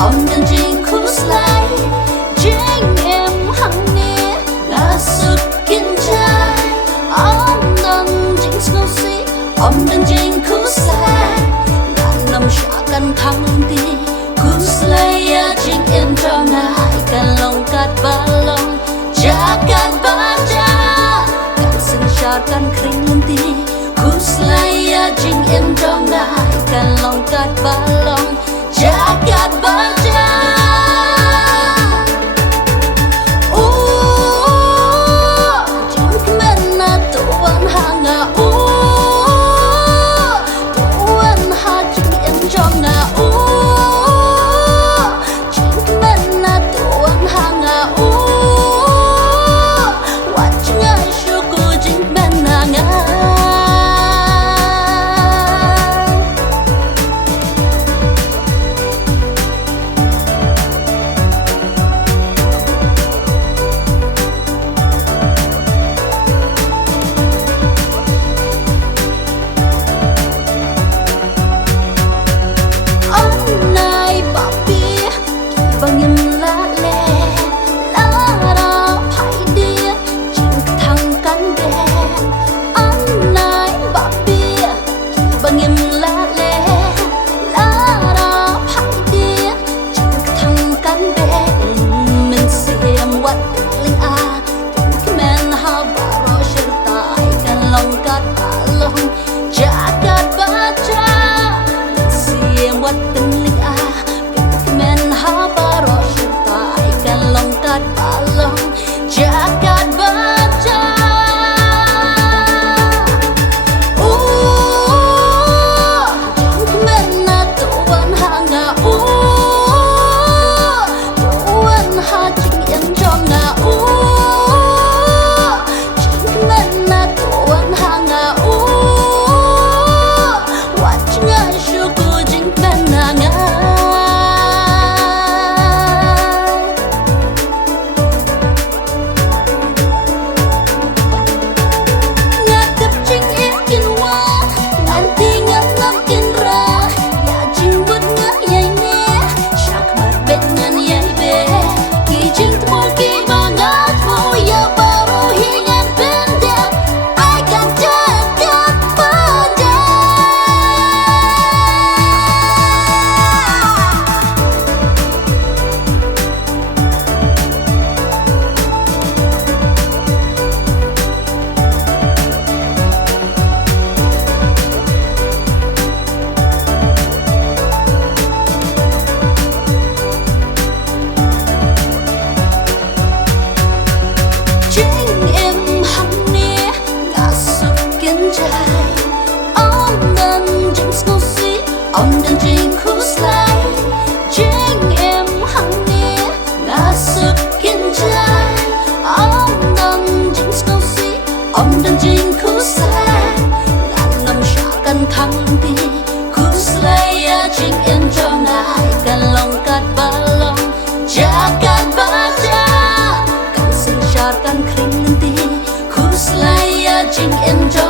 Om dan jing kuslai jing em hang nia ngasukin jai Om dan jing snosi Om dan jing kuslai nanam syakan khang ti kuslai ya jing em trong nai kan long kat balong jagat baja kan sin syakan kring ti kuslai ya jing em trong nai kan long kat balong jagat baja jing kemana tuan hanga tuan ha jing em trong na jing kemana tuan hanga wat jing ai syuku jing kemana nga bangim la le la ra phai dia jing thang kan be an nai ba bia bangim la le la ra phai dia jing thang kan be min sim wat ling a men ha ba ro shir tai kan long kat along jagat baja sim wat ling a men ha balong jagat baja jing kemana tuan hanga tuan ha jing em trong na jing kemana tuan hanga wat jing ai syuku jing kemana nga Om dan jing kuslai jing em hang nia ngasukin jai Om dan jing snosi Om dan jing kuslai nanam syakan khang ti kuslai ya jing em trong nai kan long kat balong jagat baja kan sin syakan kring ti kuslai ya jing em trong